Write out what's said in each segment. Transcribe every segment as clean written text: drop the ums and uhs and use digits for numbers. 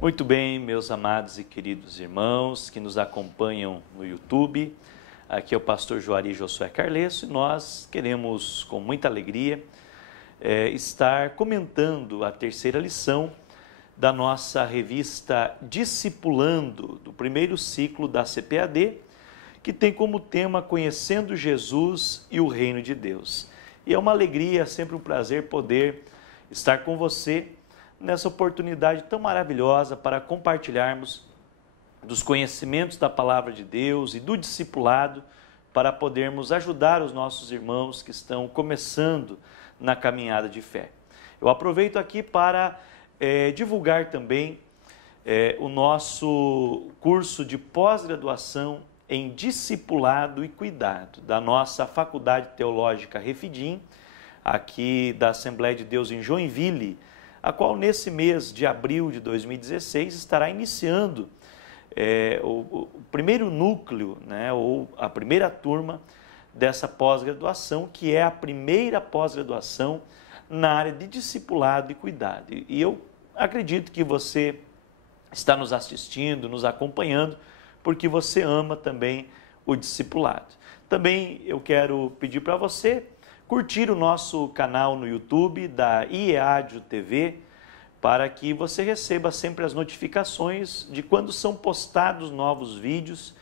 Muito bem, meus amados e queridos irmãos que nos acompanham no YouTube. Aqui é o pastor Juari Josué Carlesso e nós queremos, com muita alegria, estar comentando a terceira lição da nossa revista Discipulando, do primeiro ciclo da CPAD, que tem como tema Conhecendo Jesus e o Reino de Deus. E é uma alegria, sempre um prazer poder estar com você nessa oportunidade tão maravilhosa para compartilharmos dos conhecimentos da Palavra de Deus e do discipulado para podermos ajudar os nossos irmãos que estão começando na caminhada de fé. Eu aproveito aqui para divulgar também o nosso curso de pós-graduação em Discipulado e Cuidado da nossa Faculdade Teológica Refidim, aqui da Assembleia de Deus em Joinville, a qual nesse mês de abril de 2016 estará iniciando o primeiro núcleo, ou a primeira turma dessa pós-graduação, que é a primeira pós-graduação na área de discipulado e cuidado. E eu acredito que você está nos assistindo, nos acompanhando, porque você ama também o discipulado. Também eu quero pedir para você curtir o nosso canal no YouTube da IEADIO TV, para que você receba sempre as notificações de quando são postados novos vídeos,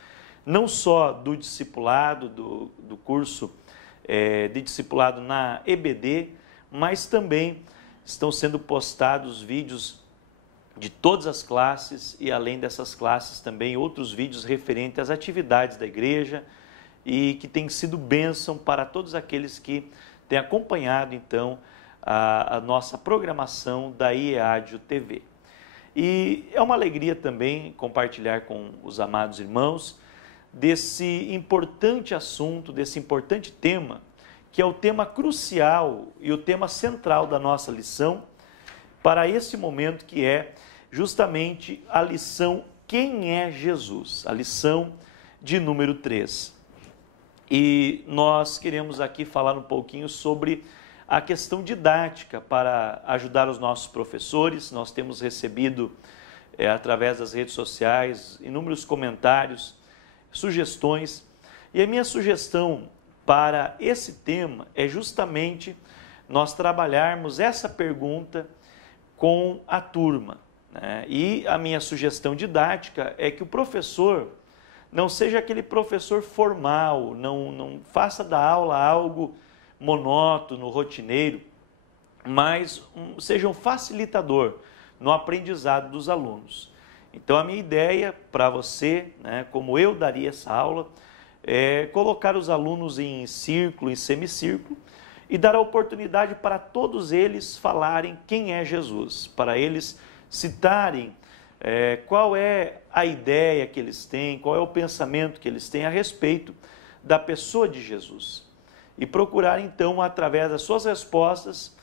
não só do discipulado, do curso de discipulado na EBD, mas também estão sendo postados vídeos de todas as classes e, além dessas classes, também outros vídeos referentes às atividades da igreja e que tem sido bênção para todos aqueles que têm acompanhado, então, a nossa programação da IEADIO TV. E é uma alegria também compartilhar com os amados irmãos desse importante assunto, desse importante tema, que é o tema crucial e o tema central da nossa lição para esse momento, que é justamente a lição Quem é Jesus? A lição de número 3. E nós queremos aqui falar um pouquinho sobre a questão didática para ajudar os nossos professores. Nós temos recebido, através das redes sociais, inúmeros comentários, sugestões. E a minha sugestão para esse tema é justamente nós trabalharmos essa pergunta com a turma, né? E a minha sugestão didática é que o professor não seja aquele professor formal, não faça da aula algo monótono, rotineiro, mas seja um facilitador no aprendizado dos alunos. Então, a minha ideia para você, como eu daria essa aula, é colocar os alunos em círculo, em semicírculo, e dar a oportunidade para todos eles falarem quem é Jesus, para eles citarem qual é a ideia que eles têm, qual é o pensamento que eles têm a respeito da pessoa de Jesus. E procurar, então, através das suas respostas,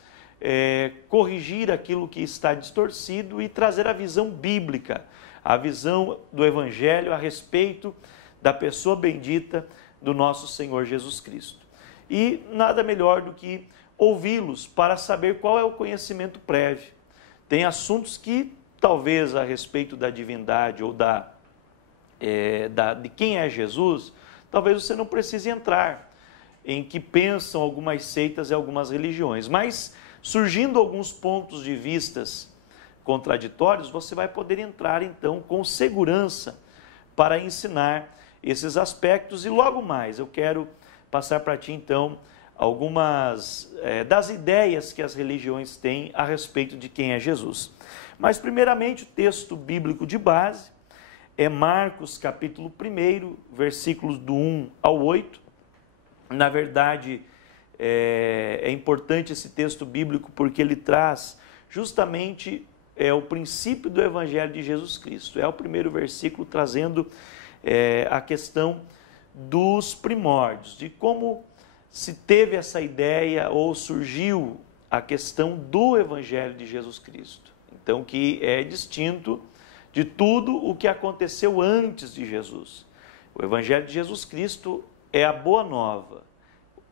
corrigir aquilo que está distorcido e trazer a visão bíblica, a visão do Evangelho a respeito da pessoa bendita do nosso Senhor Jesus Cristo. E nada melhor do que ouvi-los para saber qual é o conhecimento prévio. Tem assuntos que, talvez a respeito da divindade ou de quem é Jesus, talvez você não precise entrar em que pensam algumas seitas e algumas religiões. Mas, surgindo alguns pontos de vistas contraditórios, você vai poder entrar, então, com segurança para ensinar esses aspectos. E logo mais, eu quero passar para ti, então, algumas das ideias que as religiões têm a respeito de quem é Jesus. Mas, primeiramente, o texto bíblico de base é Marcos, capítulo 1, versículos do 1 ao 8. Na verdade, é importante esse texto bíblico porque ele traz justamente o princípio do Evangelho de Jesus Cristo. É o primeiro versículo trazendo a questão dos primórdios, de como se teve essa ideia ou surgiu a questão do Evangelho de Jesus Cristo. Então, que é distinto de tudo o que aconteceu antes de Jesus. O Evangelho de Jesus Cristo é a boa nova,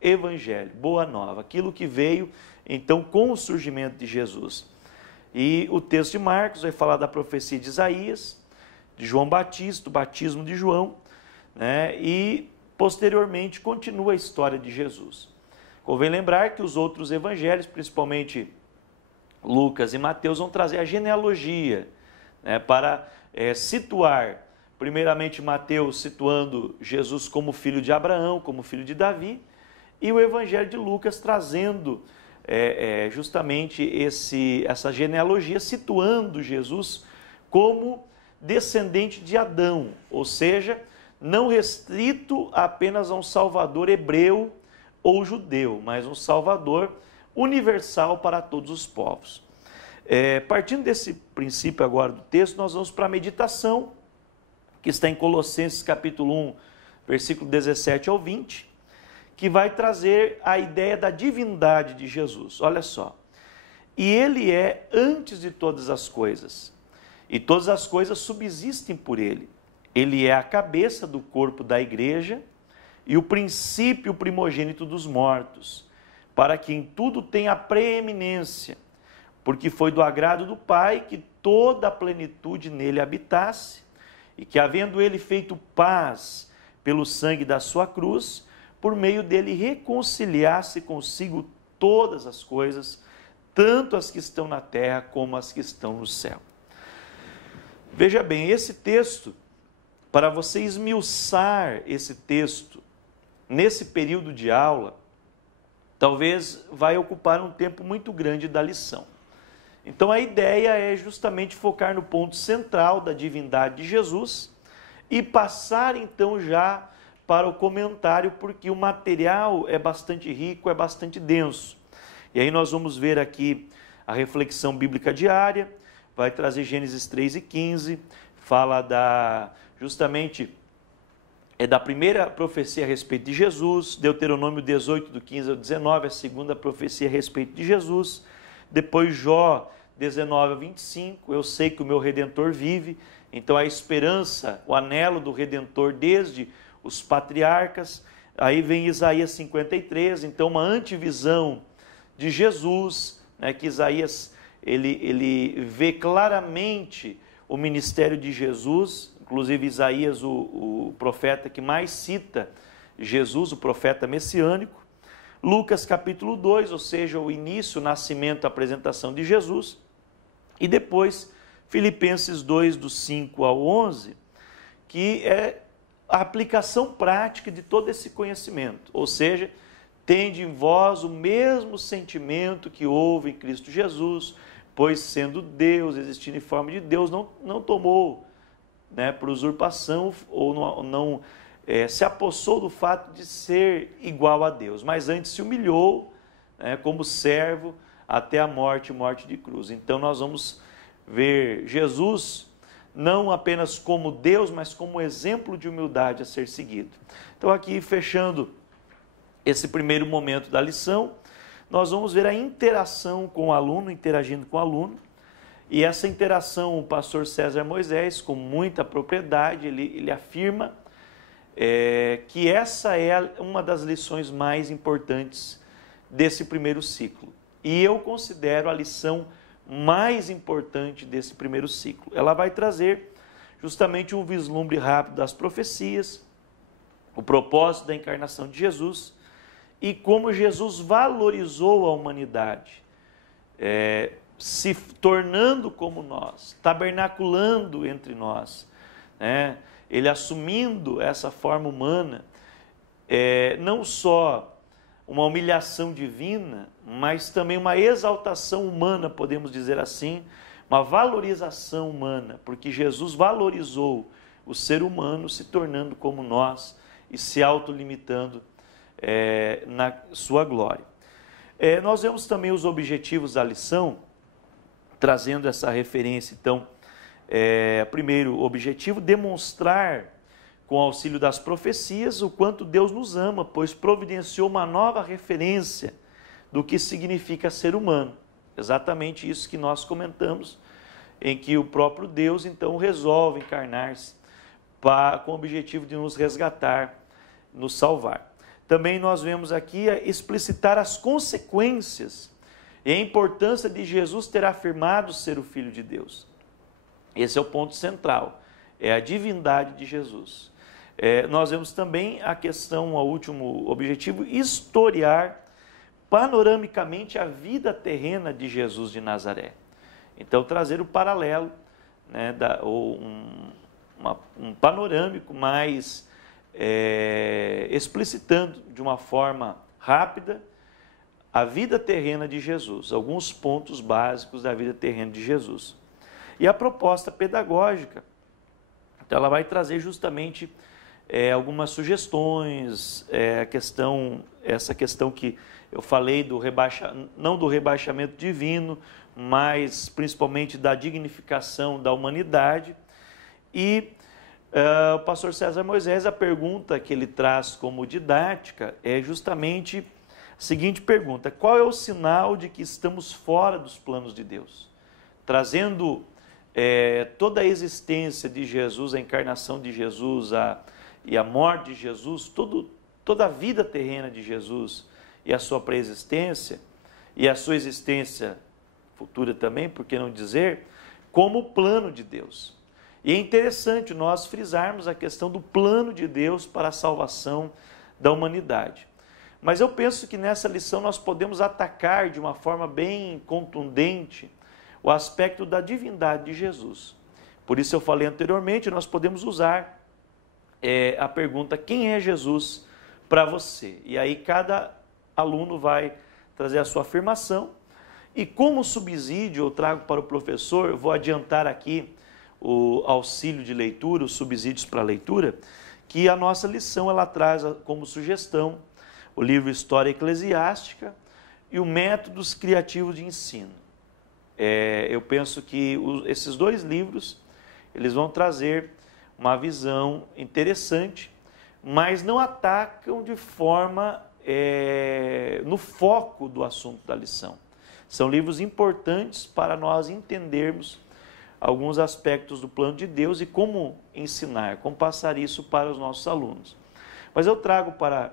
Evangelho, boa nova, aquilo que veio então com o surgimento de Jesus. E o texto de Marcos vai falar da profecia de Isaías, de João Batista, o batismo de João, né? E posteriormente continua a história de Jesus. Convém lembrar que os outros evangelhos, principalmente Lucas e Mateus, vão trazer a genealogia, né, para situar, primeiramente Mateus situando Jesus como filho de Abraão, como filho de Davi, e o evangelho de Lucas trazendo justamente essa genealogia, situando Jesus como descendente de Adão, ou seja, não restrito apenas a um Salvador hebreu ou judeu, mas um Salvador universal para todos os povos. Partindo desse princípio agora do texto, nós vamos para a meditação, que está em Colossenses capítulo 1, versículo 17 ao 20, que vai trazer a ideia da divindade de Jesus. Olha só. E ele é antes de todas as coisas, e todas as coisas subsistem por ele. Ele é a cabeça do corpo da igreja e o princípio primogênito dos mortos, para que em tudo tenha preeminência, porque foi do agrado do Pai que toda a plenitude nele habitasse, e que, havendo ele feito paz pelo sangue da sua cruz, por meio dele reconciliasse consigo todas as coisas, tanto as que estão na terra como as que estão no céu. Veja bem, esse texto, para você esmiuçar esse texto nesse período de aula, talvez vai ocupar um tempo muito grande da lição. Então a ideia é justamente focar no ponto central da divindade de Jesus e passar então já para o comentário, porque o material é bastante rico, é bastante denso. E aí nós vamos ver aqui a reflexão bíblica diária, vai trazer Gênesis 3 e 15, fala justamente da primeira profecia a respeito de Jesus, Deuteronômio 18, do 15 ao 19, a segunda profecia a respeito de Jesus, depois Jó 19 ao 25, eu sei que o meu Redentor vive, então a esperança, o anelo do Redentor desde os patriarcas, aí vem Isaías 53, então uma antivisão de Jesus, né, que Isaías ele vê claramente o ministério de Jesus, inclusive Isaías, o profeta que mais cita Jesus, o profeta messiânico. Lucas capítulo 2, ou seja, o início, o nascimento, a apresentação de Jesus. E depois Filipenses 2, do 5 ao 11, que é a aplicação prática de todo esse conhecimento. Ou seja, tende em vós o mesmo sentimento que houve em Cristo Jesus, pois sendo Deus, existindo em forma de Deus, não tomou, né, por usurpação ou não se apossou do fato de ser igual a Deus, mas antes se humilhou, né, como servo até a morte de cruz. Então nós vamos ver Jesus não apenas como Deus, mas como exemplo de humildade a ser seguido. Então aqui, fechando esse primeiro momento da lição, nós vamos ver a interação com o aluno, interagindo com o aluno, e essa interação o pastor César Moisés, com muita propriedade, ele afirma que essa é uma das lições mais importantes desse primeiro ciclo. E eu considero a lição mais importante desse primeiro ciclo. Ela vai trazer justamente um vislumbre rápido das profecias, o propósito da encarnação de Jesus e como Jesus valorizou a humanidade, se tornando como nós, tabernaculando entre nós, né? Ele assumindo essa forma humana, não só uma humilhação divina, mas também uma exaltação humana, podemos dizer assim, uma valorização humana, porque Jesus valorizou o ser humano se tornando como nós e se autolimitando na sua glória. Nós vemos também os objetivos da lição, trazendo essa referência. Então, primeiro objetivo, demonstrar com o auxílio das profecias o quanto Deus nos ama, pois providenciou uma nova referência do que significa ser humano. Exatamente isso que nós comentamos, em que o próprio Deus então resolve encarnar-se com o objetivo de nos resgatar, nos salvar. Também nós vemos aqui explicitar as consequências e a importância de Jesus ter afirmado ser o Filho de Deus. Esse é o ponto central, é a divindade de Jesus. Nós vemos também a questão, o último objetivo, historiar panoramicamente a vida terrena de Jesus de Nazaré. Então, trazer o paralelo, né, um panorâmico mais explicitando de uma forma rápida a vida terrena de Jesus, alguns pontos básicos da vida terrena de Jesus. E a proposta pedagógica, então ela vai trazer justamente algumas sugestões, essa questão que eu falei não do rebaixamento divino, mas principalmente da dignificação da humanidade. E o pastor César Moisés, a pergunta que ele traz como didática é justamente a seguinte pergunta: qual é o sinal de que estamos fora dos planos de Deus? Trazendo toda a existência de Jesus, a encarnação de Jesus e a morte de Jesus, toda a vida terrena de Jesus e a sua pré-existência, e a sua existência futura também, por que não dizer, como o plano de Deus. E é interessante nós frisarmos a questão do plano de Deus para a salvação da humanidade. Mas eu penso que nessa lição nós podemos atacar de uma forma bem contundente o aspecto da divindade de Jesus. Por isso eu falei anteriormente, nós podemos usar a pergunta: quem é Jesus para você? E aí cada aluno vai trazer a sua afirmação. E como subsídio eu trago para o professor, eu vou adiantar aqui o auxílio de leitura, os subsídios para a leitura, que a nossa lição ela traz como sugestão o livro História Eclesiástica e o Métodos Criativos de Ensino. Eu penso que esses dois livros eles vão trazer uma visão interessante, mas não atacam de forma no foco do assunto da lição. São livros importantes para nós entendermos alguns aspectos do plano de Deus e como ensinar, como passar isso para os nossos alunos. Mas eu trago para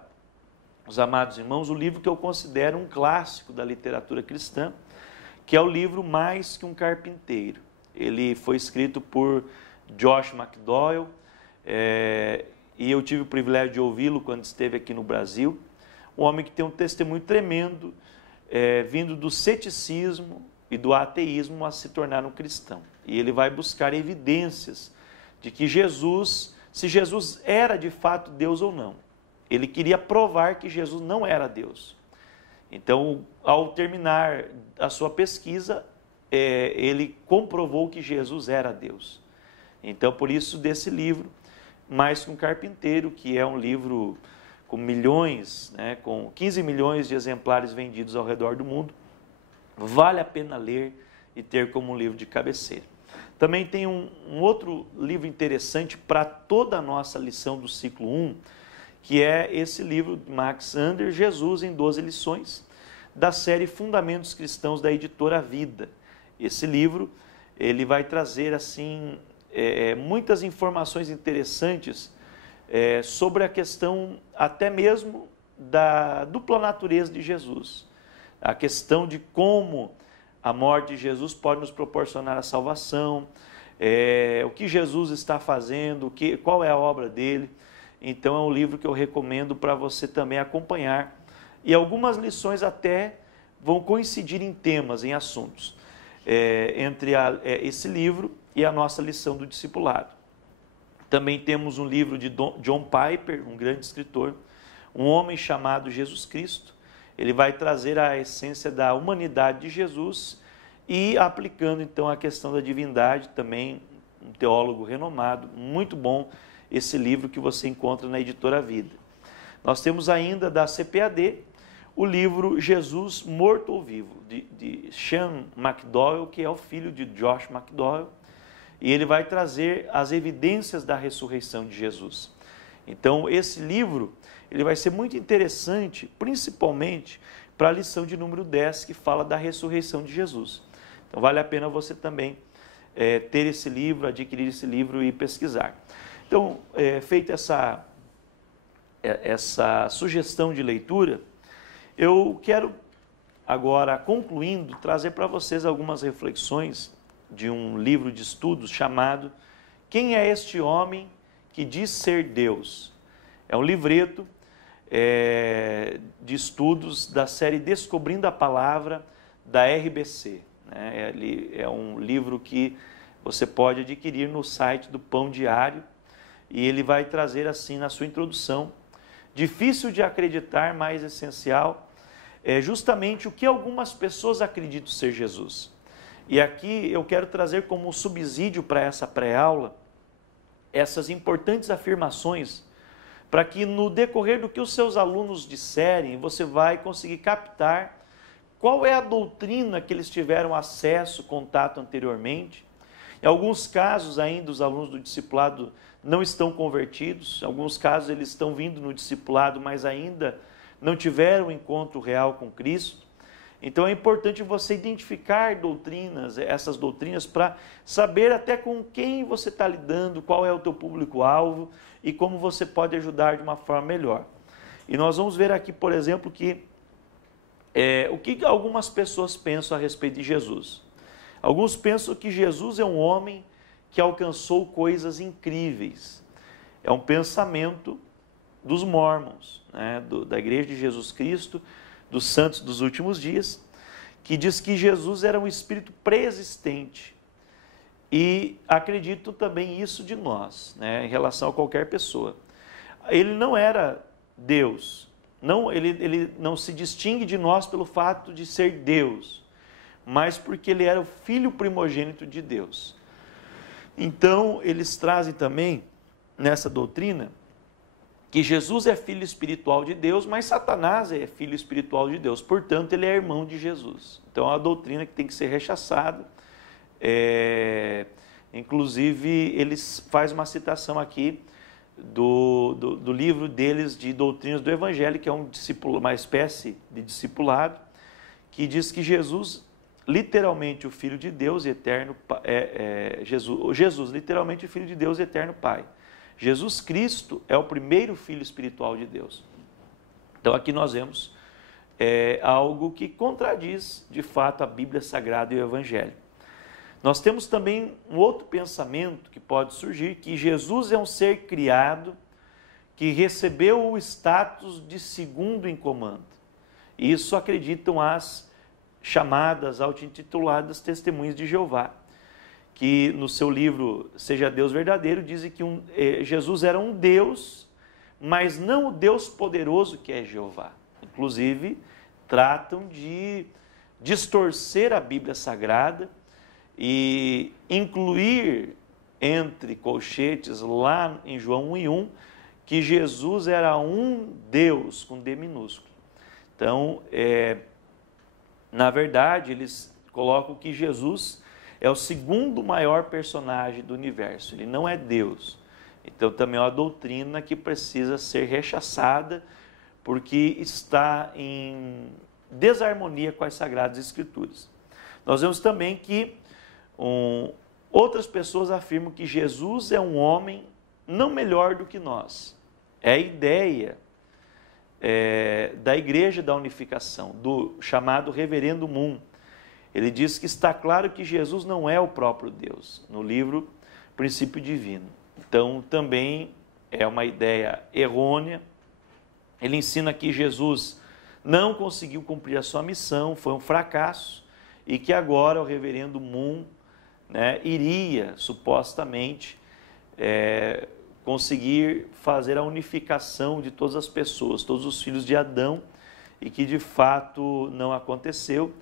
os amados irmãos o livro que eu considero um clássico da literatura cristã, que é o livro Mais que um Carpinteiro. Ele foi escrito por Josh McDowell, e eu tive o privilégio de ouvi-lo quando esteve aqui no Brasil. Um homem que tem um testemunho tremendo, vindo do ceticismo e do ateísmo a se tornar um cristão. E ele vai buscar evidências de que Jesus, se Jesus era de fato Deus ou não. Ele queria provar que Jesus não era Deus. Então, ao terminar a sua pesquisa, ele comprovou que Jesus era Deus. Então, por isso, desse livro, Mais que um Carpinteiro, que é um livro com milhões, com 15 milhões de exemplares vendidos ao redor do mundo, vale a pena ler e ter como um livro de cabeceira. Também tem um outro livro interessante para toda a nossa lição do ciclo 1, que é esse livro de Max Ander, Jesus em 12 lições, da série Fundamentos Cristãos da editora Vida. Esse livro ele vai trazer assim muitas informações interessantes sobre a questão até mesmo da dupla natureza de Jesus, a questão de como a morte de Jesus pode nos proporcionar a salvação, o que Jesus está fazendo, qual é a obra dele. Então é um livro que eu recomendo para você também acompanhar, e algumas lições até vão coincidir em temas, em assuntos, entre esse livro e a nossa lição do discipulado. Também temos um livro de John Piper, um grande escritor, Um Homem Chamado Jesus Cristo. Ele vai trazer a essência da humanidade de Jesus e aplicando então a questão da divindade, também um teólogo renomado, muito bom esse livro que você encontra na editora Vida. Nós temos ainda da CPAD o livro Jesus Morto ou Vivo, de Sean McDowell, que é o filho de Josh McDowell, e ele vai trazer as evidências da ressurreição de Jesus. Então esse livro ele vai ser muito interessante, principalmente para a lição de número 10, que fala da ressurreição de Jesus. Então vale a pena você também ter esse livro, adquirir esse livro e pesquisar. Então, feita essa sugestão de leitura, eu quero agora, concluindo, trazer para vocês algumas reflexões de um livro de estudos chamado Quem é este homem que diz ser Deus? É um livreto de estudos da série Descobrindo a Palavra, da RBC. É um livro que você pode adquirir no site do Pão Diário, e ele vai trazer assim na sua introdução: difícil de acreditar, mas essencial, é justamente o que algumas pessoas acreditam ser Jesus. E aqui eu quero trazer como um subsídio para essa pré-aula essas importantes afirmações, para que no decorrer do que os seus alunos disserem, você vai conseguir captar qual é a doutrina que eles tiveram acesso, contato anteriormente. Em alguns casos ainda os alunos do discipulado não estão convertidos, em alguns casos eles estão vindo no discipulado, mas ainda não tiveram um encontro real com Cristo. Então é importante você identificar doutrinas, essas doutrinas, para saber até com quem você está lidando, qual é o teu público-alvo e como você pode ajudar de uma forma melhor. E nós vamos ver aqui, por exemplo, que o que algumas pessoas pensam a respeito de Jesus. Alguns pensam que Jesus é um homem que alcançou coisas incríveis. É um pensamento dos mormons, da Igreja de Jesus Cristo, dos santos dos últimos dias, que diz que Jesus era um espírito pré-existente. E acredito também isso de nós, em relação a qualquer pessoa. Ele não era Deus, ele não se distingue de nós pelo fato de ser Deus, mas porque ele era o filho primogênito de Deus. Então, eles trazem também, nessa doutrina, que Jesus é filho espiritual de Deus, mas Satanás é filho espiritual de Deus. Portanto, ele é irmão de Jesus. Então, é uma doutrina que tem que ser rechaçada. Inclusive, eles fazem uma citação aqui do livro deles de doutrinas do Evangelho, que é uma espécie de discipulado, que diz que Jesus, literalmente o Filho de Deus e eterno, Jesus, literalmente o Filho de Deus e eterno Pai. Jesus Cristo é o primeiro Filho espiritual de Deus. Então aqui nós vemos algo que contradiz de fato a Bíblia Sagrada e o Evangelho. Nós temos também um outro pensamento que pode surgir, que Jesus é um ser criado que recebeu o status de segundo em comando. Isso acreditam as chamadas, auto-intituladas Testemunhas de Jeová, que no seu livro Seja Deus Verdadeiro dizem que Jesus era um Deus, mas não o Deus poderoso que é Jeová. Inclusive, tratam de distorcer a Bíblia Sagrada e incluir entre colchetes lá em João 1:1 que Jesus era um Deus com D minúsculo. Então, na verdade, eles colocam que Jesus é o segundo maior personagem do universo, ele não é Deus. Então também é uma doutrina que precisa ser rechaçada, porque está em desarmonia com as Sagradas Escrituras. Nós vemos também que outras pessoas afirmam que Jesus é um homem não melhor do que nós. É a ideia da Igreja da Unificação, do chamado Reverendo Moon. Ele diz que está claro que Jesus não é o próprio Deus, no livro Princípio Divino. Então, também é uma ideia errônea. Ele ensina que Jesus não conseguiu cumprir a sua missão, foi um fracasso, e que agora o Reverendo Moon iria, supostamente, conseguir fazer a unificação de todas as pessoas, todos os filhos de Adão, e que de fato não aconteceu.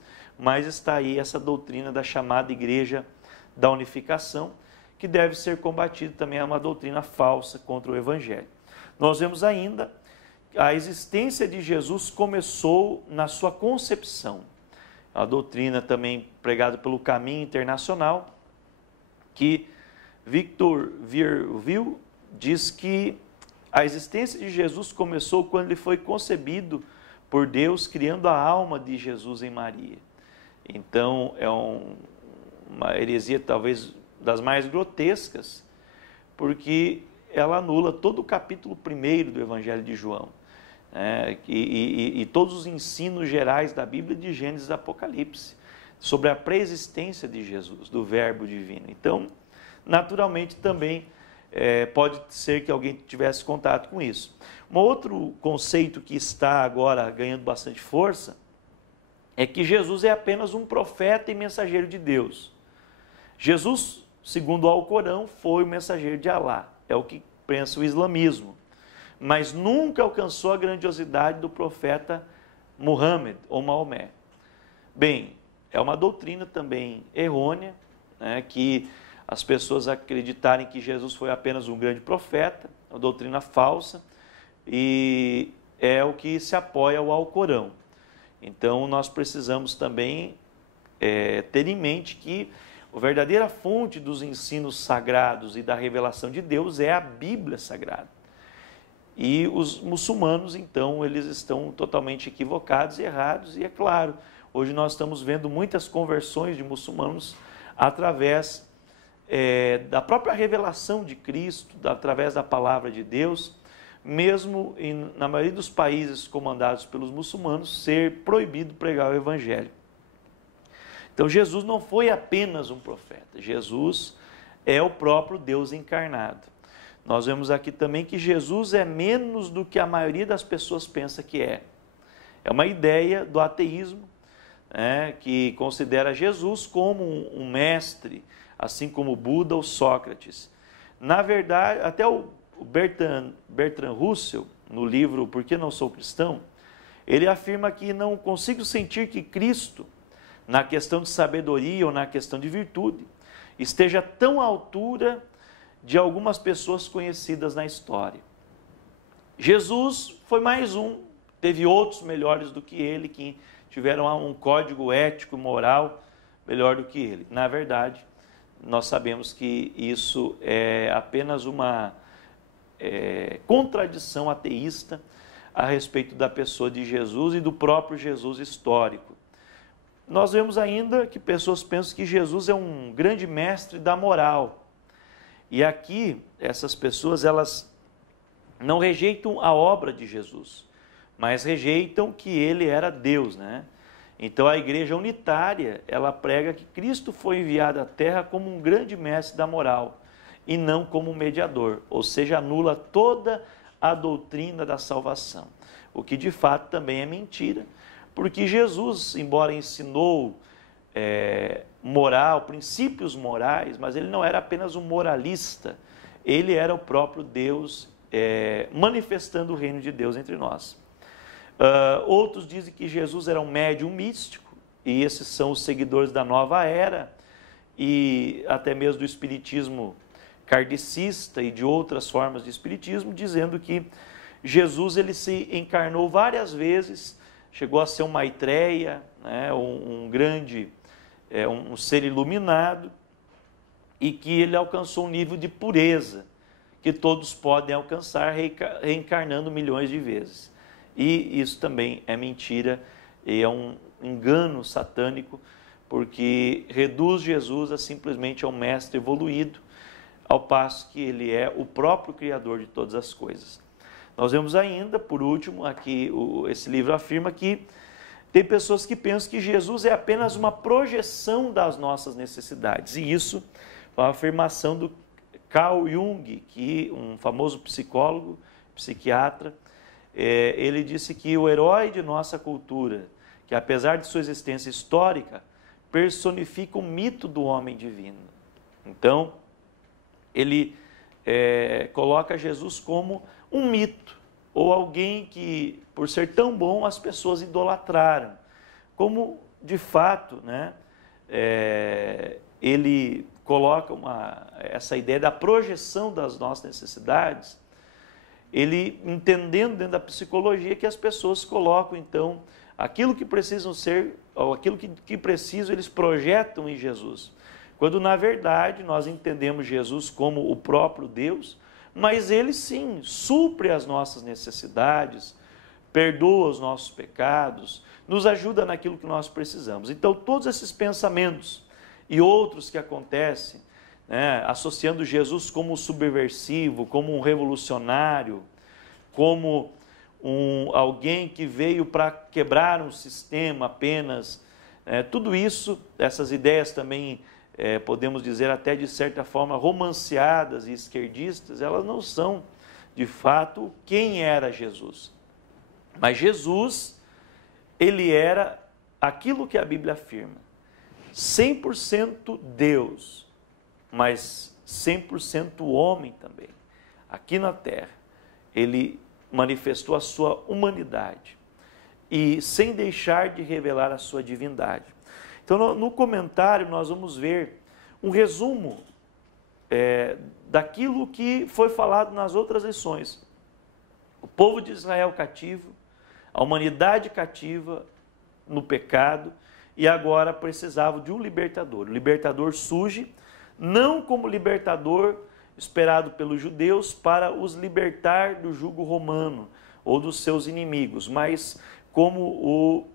Mas está aí essa doutrina da chamada Igreja da Unificação, que deve ser combatida, também é uma doutrina falsa contra o Evangelho. Nós vemos ainda a existência de Jesus começou na sua concepção. A doutrina também pregada pelo Caminho Internacional, que Victor Vierville diz que a existência de Jesus começou quando ele foi concebido por Deus, criando a alma de Jesus em Maria. Então, é uma heresia talvez das mais grotescas, porque ela anula todo o capítulo 1 do Evangelho de João. e todos os ensinos gerais da Bíblia, de Gênesis e Apocalipse, sobre a pré-existência de Jesus, do Verbo divino. Então, naturalmente, também pode ser que alguém tivesse contato com isso. Um outro conceito que está agora ganhando bastante força é que Jesus é apenas um profeta e mensageiro de Deus. Jesus, segundo o Alcorão, foi o mensageiro de Alá, é o que pensa o islamismo, mas nunca alcançou a grandiosidade do profeta Muhammad ou Maomé. Bem, é uma doutrina também errônea, né, que as pessoas acreditarem que Jesus foi apenas um grande profeta, uma doutrina falsa, e é o que se apoia ao Alcorão. Então, nós precisamos também ter em mente que a verdadeira fonte dos ensinos sagrados e da revelação de Deus é a Bíblia Sagrada. E os muçulmanos, então, eles estão totalmente equivocados e errados, e é claro, hoje nós estamos vendo muitas conversões de muçulmanos através da própria revelação de Cristo, através da palavra de Deus, mesmo na maioria dos países comandados pelos muçulmanos, ser proibido pregar o Evangelho. Então, Jesus não foi apenas um profeta, Jesus é o próprio Deus encarnado. Nós vemos aqui também que Jesus é menos do que a maioria das pessoas pensa que é. É uma ideia do ateísmo, que considera Jesus como um mestre, assim como Buda ou Sócrates. Na verdade, até o Bertrand Russell, no livro Por que Não Sou Cristão, ele afirma que não consigo sentir que Cristo, na questão de sabedoria ou na questão de virtude, esteja tão à altura de algumas pessoas conhecidas na história. Jesus foi mais um, teve outros melhores do que ele, que tiveram um código ético, moral melhor do que ele. Na verdade, nós sabemos que isso é apenas uma contradição ateísta a respeito da pessoa de Jesus e do próprio Jesus histórico. Nós vemos ainda que pessoas pensam que Jesus é um grande mestre da moral. E aqui, essas pessoas, elas não rejeitam a obra de Jesus, mas rejeitam que ele era Deus, né? Então, a igreja unitária, ela prega que Cristo foi enviado à terra como um grande mestre da moral e não como um mediador, ou seja, anula toda a doutrina da salvação, o que de fato também é mentira, porque Jesus, embora ensinou moral, princípios morais, mas ele não era apenas um moralista, ele era o próprio Deus manifestando o reino de Deus entre nós. Outros dizem que Jesus era um médium místico, e esses são os seguidores da nova era, e até mesmo do espiritismo kardecista e de outras formas de espiritismo, dizendo que Jesus ele se encarnou várias vezes, chegou a ser um Maitreya, né, um grande, um ser iluminado, e que ele alcançou um nível de pureza que todos podem alcançar reencarnando milhões de vezes. E isso também é mentira e é um engano satânico, porque reduz Jesus a simplesmente a um mestre evoluído, ao passo que ele é o próprio Criador de todas as coisas. Nós vemos ainda, por último, aqui esse livro afirma que tem pessoas que pensam que Jesus é apenas uma projeção das nossas necessidades. E isso é uma afirmação do Carl Jung, que um famoso psicólogo, psiquiatra, ele disse que o herói de nossa cultura, que apesar de sua existência histórica, personifica o mito do homem divino. Então, ele coloca Jesus como um mito, ou alguém que, por ser tão bom, as pessoas idolatraram. Como, de fato, né, ele coloca essa ideia da projeção das nossas necessidades, ele entendendo dentro da psicologia que as pessoas colocam, então, aquilo que precisam ser, ou aquilo que precisam, eles projetam em Jesus. Quando, na verdade, nós entendemos Jesus como o próprio Deus, mas ele sim supre as nossas necessidades, perdoa os nossos pecados, nos ajuda naquilo que nós precisamos. Então, todos esses pensamentos e outros que acontecem, né, associando Jesus como subversivo, como um revolucionário, como alguém que veio para quebrar um sistema apenas. Tudo isso, essas ideias também, podemos dizer até de certa forma romanceadas e esquerdistas, elas não são de fato quem era Jesus. Mas Jesus, ele era aquilo que a Bíblia afirma, 100% Deus, mas 100% homem também. Aqui na terra, ele manifestou a sua humanidade e sem deixar de revelar a sua divindade. Então, no comentário, nós vamos ver um resumo daquilo que foi falado nas outras lições. O povo de Israel cativo, a humanidade cativa no pecado, e agora precisava de um libertador. O libertador surge não como libertador esperado pelos judeus para os libertar do jugo romano ou dos seus inimigos, mas como o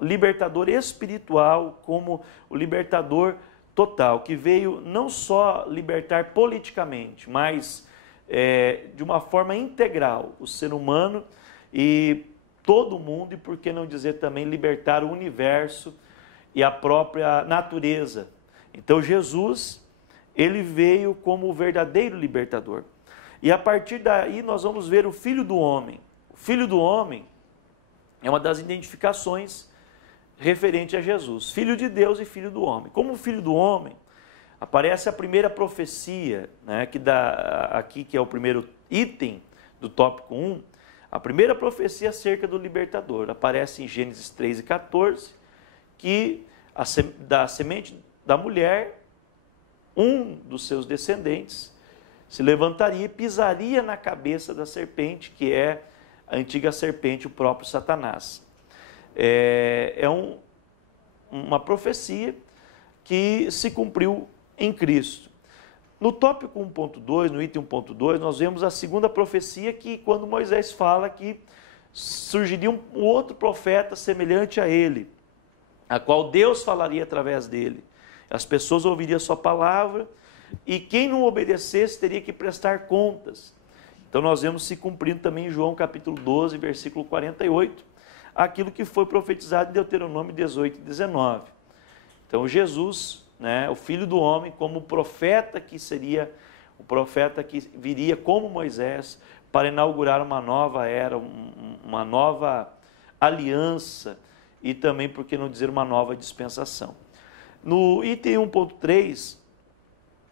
libertador espiritual, como o libertador total, que veio não só libertar politicamente, mas de uma forma integral o ser humano e todo mundo, e por que não dizer também libertar o universo e a própria natureza. Então Jesus, ele veio como o verdadeiro libertador. E a partir daí nós vamos ver o Filho do Homem. O Filho do Homem é uma das identificações referente a Jesus. Filho de Deus e Filho do Homem. Como Filho do Homem, aparece a primeira profecia, né, que aqui que é o primeiro item do tópico 1, a primeira profecia acerca do libertador. Aparece em Gênesis 3:14, que da semente da mulher, um dos seus descendentes se levantaria e pisaria na cabeça da serpente, que é a antiga serpente, o próprio Satanás. Uma profecia que se cumpriu em Cristo. No tópico 1.2, no item 1.2, nós vemos a segunda profecia, que quando Moisés fala que surgiria um outro profeta semelhante a ele, a qual Deus falaria através dele. As pessoas ouviriam a sua palavra e quem não obedecesse teria que prestar contas. Então nós vemos se cumprindo também em João capítulo 12, versículo 48, aquilo que foi profetizado em Deuteronômio 18 e 19. Então Jesus, né, o Filho do Homem, como profeta que seria, o profeta que viria como Moisés para inaugurar uma nova era, uma nova aliança e também, por que não dizer, uma nova dispensação. No item 1.3,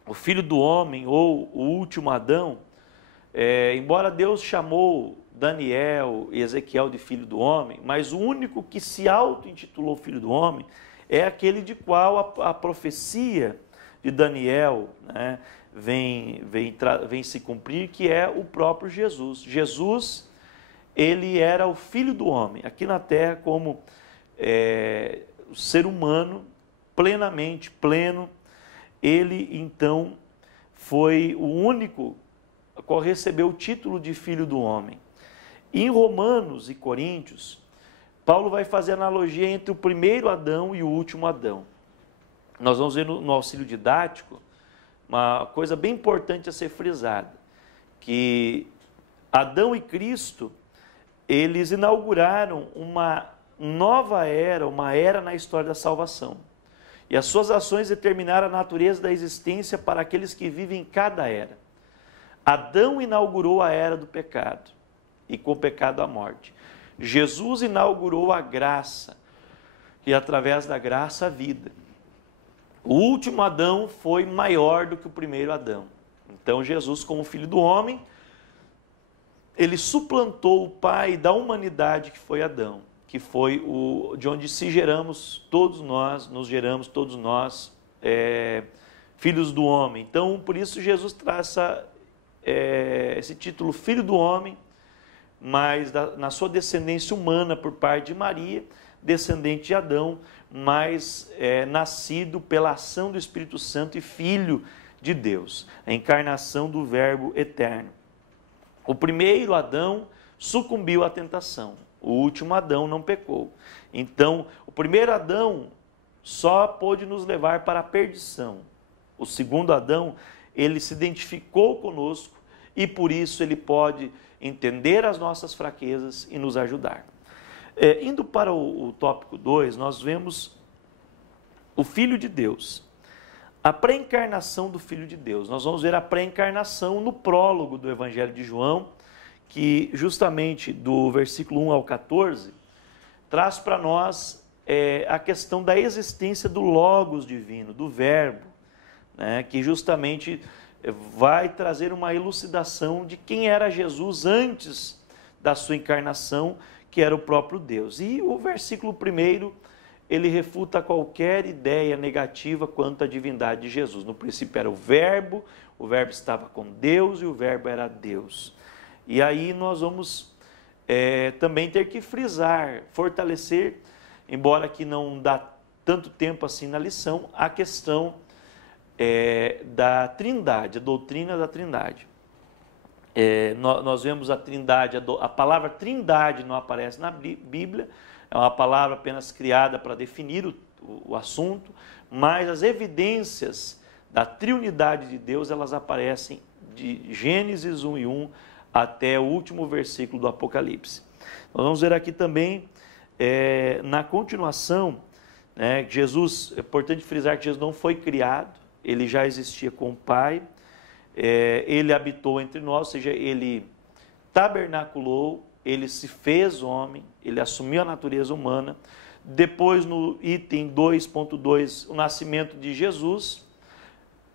o Filho do Homem, ou o último Adão, embora Deus chamou Daniel e Ezequiel de Filho do Homem, mas o único que se auto-intitulou Filho do Homem é aquele de qual a profecia de Daniel, né, vem se cumprir, que é o próprio Jesus. Jesus, ele era o Filho do Homem, aqui na terra como o ser humano, plenamente pleno. Ele então foi o único a qual recebeu o título de Filho do Homem. Em Romanos e Coríntios, Paulo vai fazer analogia entre o primeiro Adão e o último Adão. Nós vamos ver no auxílio didático uma coisa bem importante a ser frisada, que Adão e Cristo, eles inauguraram uma nova era, uma era na história da salvação. E as suas ações determinaram a natureza da existência para aqueles que vivem em cada era. Adão inaugurou a era do pecado, e com o pecado a morte. Jesus inaugurou a graça, e através da graça a vida. O último Adão foi maior do que o primeiro Adão. Então Jesus, como Filho do Homem, ele suplantou o pai da humanidade, que foi Adão, que foi de onde nos geramos todos nós, filhos do homem. Então, por isso Jesus traz esse título, Filho do Homem, mas na sua descendência humana por parte de Maria, descendente de Adão, mas nascido pela ação do Espírito Santo e Filho de Deus, a encarnação do Verbo eterno. O primeiro Adão sucumbiu à tentação, o último Adão não pecou. Então, o primeiro Adão só pôde nos levar para a perdição. O segundo Adão, ele se identificou conosco e por isso Ele pode entender as nossas fraquezas e nos ajudar. Indo para o tópico 2, nós vemos o Filho de Deus, a pré-encarnação do Filho de Deus. Nós vamos ver a pré-encarnação no prólogo do Evangelho de João, que justamente do versículo 1 ao 14, traz para nós a questão da existência do Logos divino, do Verbo, né, que justamente vai trazer uma elucidação de quem era Jesus antes da sua encarnação, que era o próprio Deus. E o versículo 1, ele refuta qualquer ideia negativa quanto à divindade de Jesus. No princípio era o Verbo estava com Deus e o Verbo era Deus. E aí nós vamos também ter que frisar, fortalecer, embora aqui não dá tanto tempo assim na lição, a questão da Trindade, a doutrina da Trindade. Nós vemos a Trindade, a palavra Trindade não aparece na Bíblia, é uma palavra apenas criada para definir o assunto, mas as evidências da triunidade de Deus, elas aparecem de Gênesis 1:1 até o último versículo do Apocalipse. Nós vamos ver aqui também, na continuação, Jesus, é importante frisar que Jesus não foi criado, ele já existia com o Pai, ele habitou entre nós, ou seja, ele tabernaculou, ele se fez homem, ele assumiu a natureza humana. Depois, no item 2.2, o nascimento de Jesus.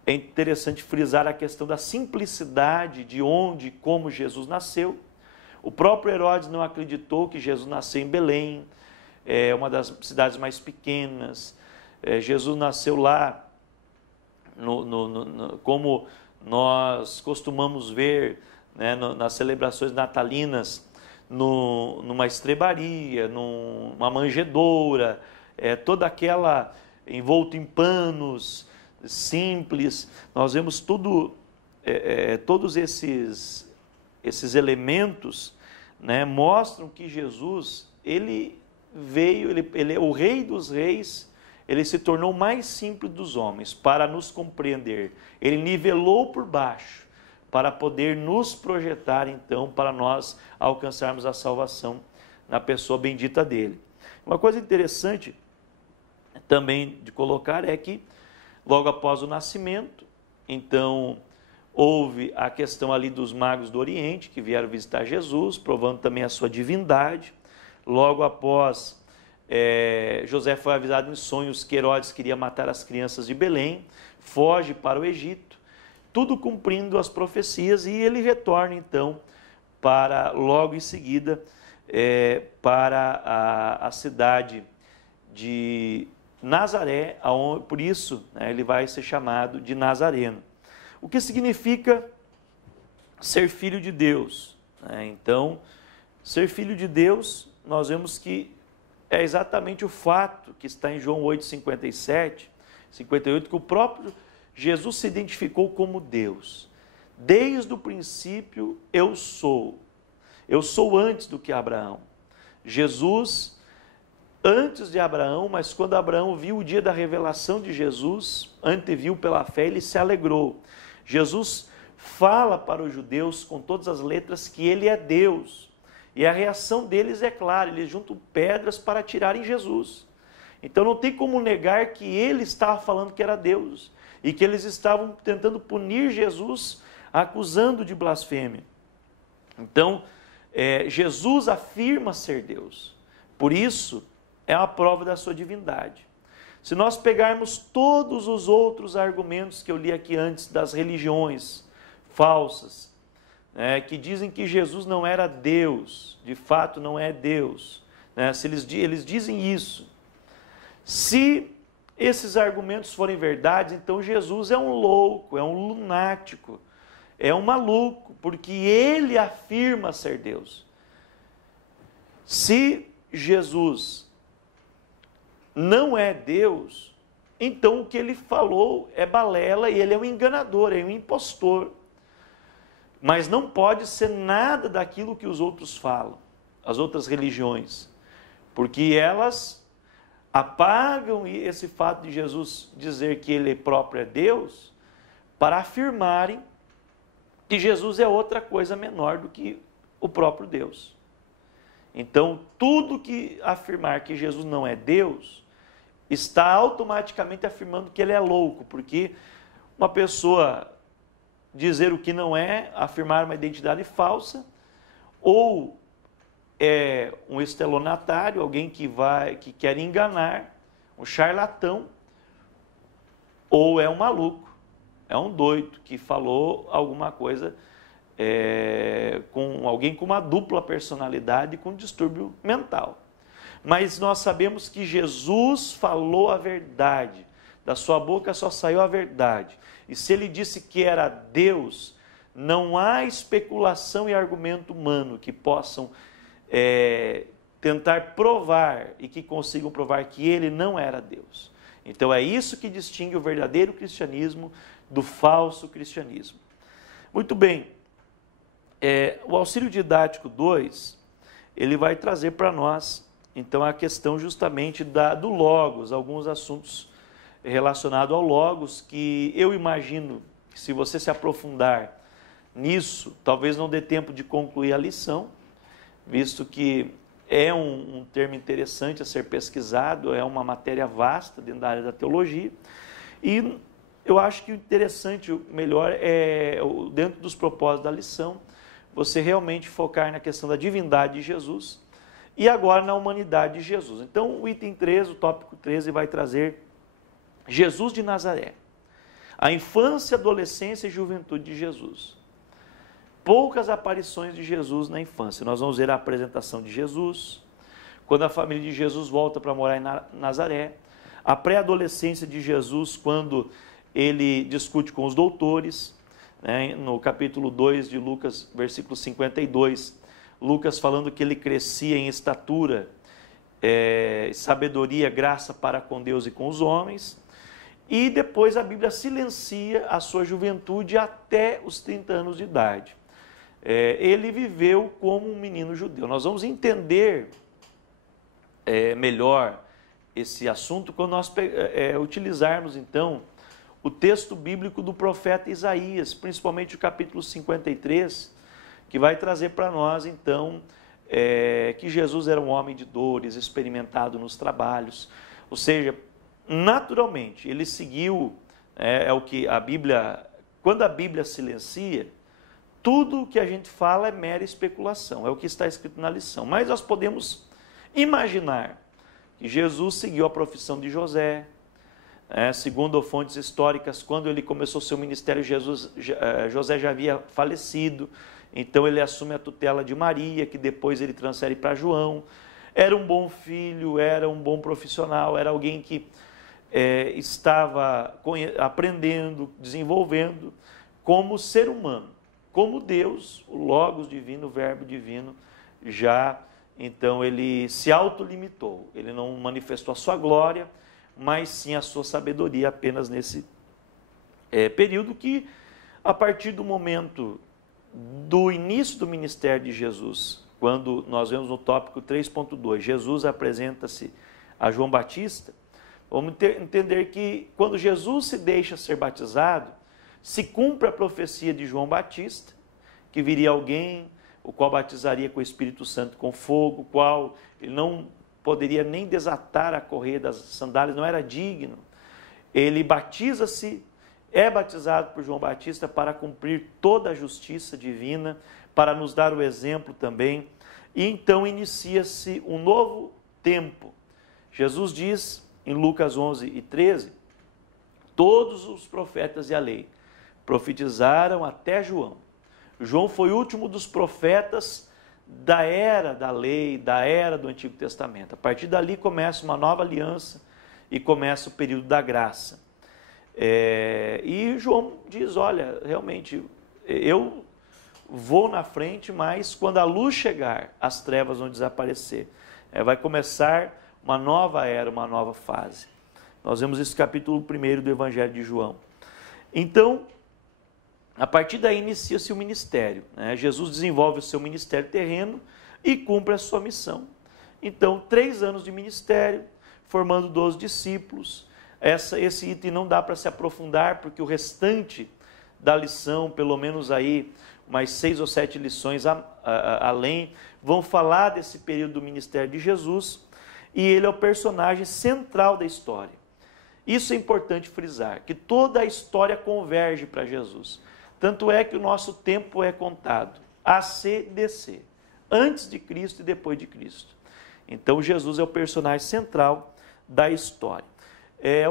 É interessante frisar a questão da simplicidade de onde e como Jesus nasceu. O próprio Herodes não acreditou que Jesus nasceu em Belém, uma das cidades mais pequenas. Jesus nasceu lá, como nós costumamos ver, né, nas celebrações natalinas, numa estrebaria, numa manjedoura, toda aquela envolto em panos simples. Nós vemos todos esses elementos, né, mostram que Jesus, ele veio, ele é o Rei dos Reis, ele se tornou mais simples dos homens para nos compreender. Ele nivelou por baixo para poder nos projetar, então, para nós alcançarmos a salvação na pessoa bendita dele. Uma coisa interessante também de colocar é que, logo após o nascimento, então, houve a questão ali dos magos do Oriente, que vieram visitar Jesus, provando também a sua divindade. Logo após, José foi avisado em sonhos que Herodes queria matar as crianças de Belém, foge para o Egito, tudo cumprindo as profecias, e ele retorna então logo em seguida para a cidade de Nazaré, por isso, né, ele vai ser chamado de Nazareno. O que significa ser filho de Deus, né? Então, ser filho de Deus, nós vemos que é exatamente o fato que está em João 8:57, 58, que o próprio Jesus se identificou como Deus. Desde o princípio eu sou antes do que Abraão. Jesus, antes de Abraão, mas quando Abraão viu o dia da revelação de Jesus, anteviu pela fé, ele se alegrou. Jesus fala para os judeus com todas as letras que ele é Deus. E a reação deles é clara, eles juntam pedras para tirarem Jesus. Então não tem como negar que ele estava falando que era Deus e que eles estavam tentando punir Jesus, acusando de blasfêmia. Então, Jesus afirma ser Deus. Por isso, é uma prova da sua divindade. Se nós pegarmos todos os outros argumentos que eu li aqui antes das religiões falsas, que dizem que Jesus não era Deus, de fato não é Deus, né? Se eles dizem isso. Se esses argumentos forem verdades, então Jesus é um louco, é um lunático, é um maluco, porque ele afirma ser Deus. Se Jesus não é Deus, então o que ele falou é balela e ele é um enganador, é um impostor. Mas não pode ser nada daquilo que os outros falam, as outras religiões, porque elas apagam esse fato de Jesus dizer que ele próprio é Deus para afirmarem que Jesus é outra coisa menor do que o próprio Deus. Então, tudo que afirmar que Jesus não é Deus, está automaticamente afirmando que ele é louco, porque uma pessoa dizer o que não é, afirmar uma identidade falsa, ou é um estelionatário, alguém que quer enganar, um charlatão, ou é um maluco, é um doido que falou alguma coisa com alguém com uma dupla personalidade, com distúrbio mental. Mas nós sabemos que Jesus falou a verdade, da sua boca só saiu a verdade. E se ele disse que era Deus, não há especulação e argumento humano que possam tentar provar e que consigam provar que ele não era Deus. Então é isso que distingue o verdadeiro cristianismo do falso cristianismo. Muito bem, o auxílio didático 2, ele vai trazer para nós, então, a questão justamente do Logos, alguns assuntos relacionados ao Logos, que eu imagino que se você se aprofundar nisso, talvez não dê tempo de concluir a lição, visto que é um termo interessante a ser pesquisado, é uma matéria vasta dentro da área da teologia, e eu acho que o interessante, o melhor é, dentro dos propósitos da lição, você realmente focar na questão da divindade de Jesus e agora na humanidade de Jesus. Então, o item 13, o tópico 13, vai trazer Jesus de Nazaré, a infância, adolescência e juventude de Jesus. Poucas aparições de Jesus na infância. Nós vamos ver a apresentação de Jesus, quando a família de Jesus volta para morar em Nazaré, a pré-adolescência de Jesus, quando ele discute com os doutores, né, no capítulo 2 de Lucas, versículo 52, Lucas falando que ele crescia em estatura, sabedoria, graça para com Deus e com os homens, e depois a Bíblia silencia a sua juventude até os 30 anos de idade. Ele viveu como um menino judeu. Nós vamos entender melhor esse assunto quando nós utilizarmos, então, o texto bíblico do profeta Isaías, principalmente o capítulo 53, que vai trazer para nós, então, que Jesus era um homem de dores, experimentado nos trabalhos, ou seja, naturalmente, ele seguiu, o que a Bíblia, quando a Bíblia silencia, tudo o que a gente fala é mera especulação, é o que está escrito na lição, mas nós podemos imaginar que Jesus seguiu a profissão de José, segundo fontes históricas, quando ele começou seu ministério, José já havia falecido, então ele assume a tutela de Maria, que depois ele transfere para João. Era um bom filho, era um bom profissional, era alguém que estava aprendendo, desenvolvendo como ser humano, como Deus, o Logos divino, o Verbo divino, então ele se autolimitou, ele não manifestou a sua glória, mas sim a sua sabedoria apenas nesse período que, a partir do momento do início do ministério de Jesus, quando nós vemos no tópico 3.2, Jesus apresenta-se a João Batista, vamos entender que quando Jesus se deixa ser batizado, se cumpre a profecia de João Batista, que viria alguém, o qual batizaria com o Espírito Santo com fogo, o qual ele não poderia nem desatar a correia das sandálias, não era digno. Ele batiza-se, é batizado por João Batista para cumprir toda a justiça divina, para nos dar o exemplo também. E então inicia-se um novo tempo. Jesus diz em Lucas 11:13, todos os profetas e a lei profetizaram até João. João foi o último dos profetas da era da lei, da era do Antigo Testamento. A partir dali começa uma nova aliança e começa o período da graça. E João diz, olha, realmente, eu vou na frente, mas quando a luz chegar, as trevas vão desaparecer. Vai começar uma nova era, uma nova fase. Nós vemos esse capítulo 1 do Evangelho de João. Então, a partir daí inicia-se o ministério. Jesus desenvolve o seu ministério terreno e cumpre a sua missão. Então, 3 anos de ministério, formando 12 discípulos. Esse item não dá para se aprofundar, porque o restante da lição, pelo menos aí umas 6 ou 7 lições além, vão falar desse período do ministério de Jesus, e ele é o personagem central da história. Isso é importante frisar, que toda a história converge para Jesus. Tanto é que o nosso tempo é contado, AC, DC, antes de Cristo e depois de Cristo. Então Jesus é o personagem central da história.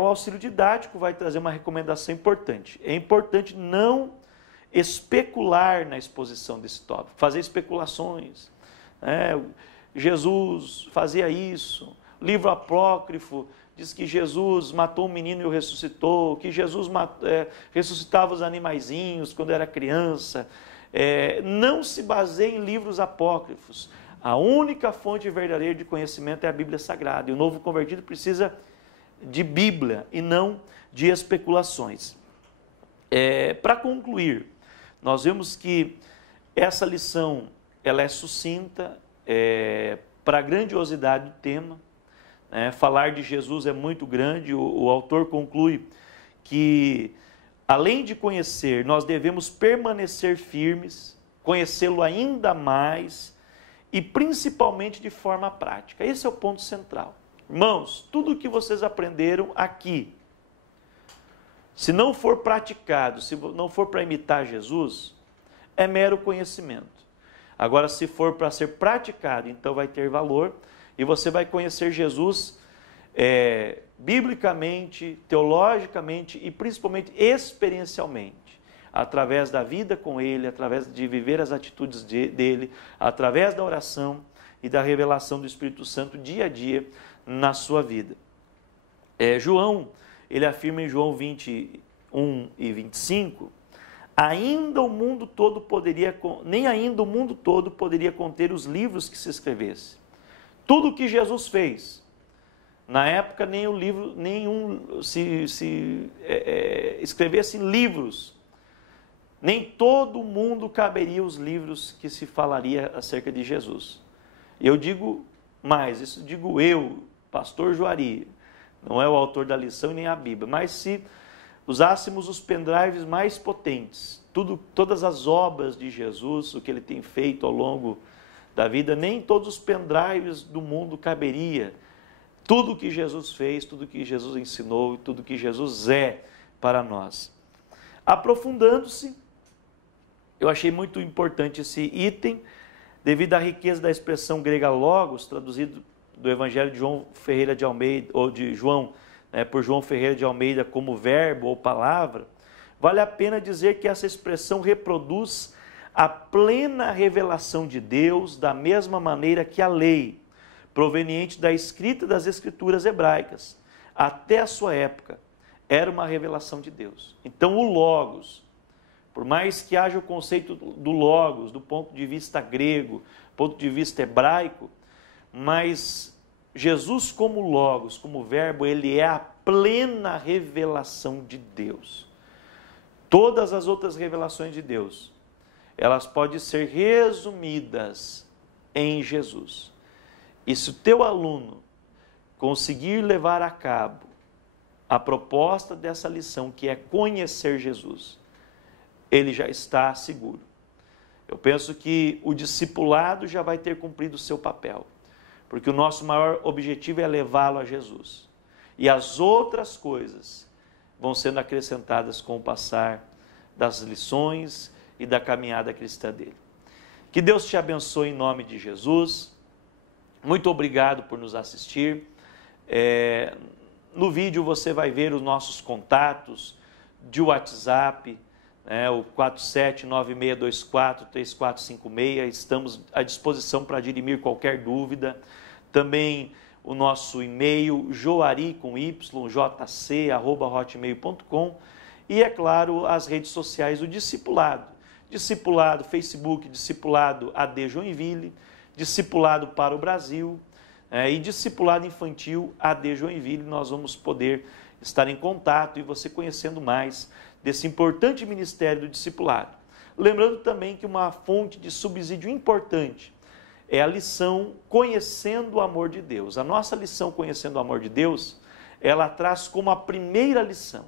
O auxílio didático vai trazer uma recomendação importante. É importante não especular na exposição desse tópico, fazer especulações. Jesus fazia isso, livro apócrifo diz que Jesus matou um menino e o ressuscitou, que Jesus ressuscitava os animaizinhos quando era criança. Não se baseie em livros apócrifos. A única fonte verdadeira de conhecimento é a Bíblia Sagrada. E o novo convertido precisa de Bíblia e não de especulações. Para concluir, nós vemos que essa lição ela é sucinta para a grandiosidade do tema. Falar de Jesus é muito grande. O autor conclui que, além de conhecer, nós devemos permanecer firmes, conhecê-lo ainda mais e principalmente de forma prática. Esse é o ponto central. Irmãos, tudo o que vocês aprenderam aqui, se não for praticado, se não for para imitar Jesus, é mero conhecimento. Agora, se for para ser praticado, então vai ter valor e você vai conhecer Jesus biblicamente, teologicamente e principalmente experiencialmente, através da vida com Ele, através de viver as atitudes dele, através da oração e da revelação do Espírito Santo dia a dia na sua vida. João, ele afirma em João 21 e 25, nem ainda o mundo todo poderia conter os livros que se escrevesse. Tudo o que Jesus fez, na época nenhum se escrevesse em livros, nem todo mundo caberia os livros que se falaria acerca de Jesus. Eu digo mais, isso digo eu, pastor Juari, não é o autor da lição e nem a Bíblia, mas se usássemos os pendrives mais potentes, todas as obras de Jesus, o que ele tem feito ao longo da vida, nem todos os pendrives do mundo caberia tudo o que Jesus fez, tudo o que Jesus ensinou e tudo o que Jesus é para nós. Aprofundando-se, eu achei muito importante esse item, devido à riqueza da expressão grega logos, traduzido do Evangelho de João Ferreira de Almeida, ou de João, por João Ferreira de Almeida como verbo ou palavra, vale a pena dizer que essa expressão reproduz a plena revelação de Deus da mesma maneira que a lei, proveniente da escrita das Escrituras hebraicas, até a sua época, era uma revelação de Deus. Então o logos, por mais que haja o conceito do logos, do ponto de vista grego, ponto de vista hebraico, mas Jesus como logos, como verbo, ele é a plena revelação de Deus. Todas as outras revelações de Deus, elas podem ser resumidas em Jesus. E se o teu aluno conseguir levar a cabo a proposta dessa lição, que é conhecer Jesus, ele já está seguro. Eu penso que o discipulado já vai ter cumprido o seu papel, porque o nosso maior objetivo é levá-lo a Jesus. E as outras coisas vão sendo acrescentadas com o passar das lições e da caminhada cristã dele. Que Deus te abençoe em nome de Jesus. Muito obrigado por nos assistir. No vídeo você vai ver os nossos contatos de WhatsApp, o 4796243456. Estamos à disposição para dirimir qualquer dúvida. Também o nosso e-mail, joari@hotmail.com, e, é claro, as redes sociais do Discipulado. Discipulado Facebook, Discipulado AD Joinville, Discipulado para o Brasil e Discipulado Infantil AD Joinville. Nós vamos poder estar em contato e você conhecendo mais desse importante ministério do discipulado. Lembrando também que uma fonte de subsídio importante é a lição Conhecendo o Amor de Deus. A nossa lição Conhecendo o Amor de Deus, ela traz como a primeira lição,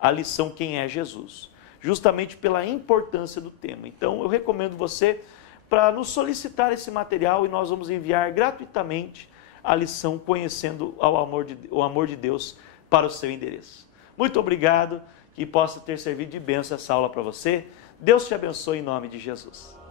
a lição Quem é Jesus. justamente pela importância do tema. Então, eu recomendo você para nos solicitar esse material e nós vamos enviar gratuitamente a lição Conhecendo o Amor de Deus para o seu endereço. Muito obrigado, que possa ter servido de bênção essa aula para você. Deus te abençoe em nome de Jesus.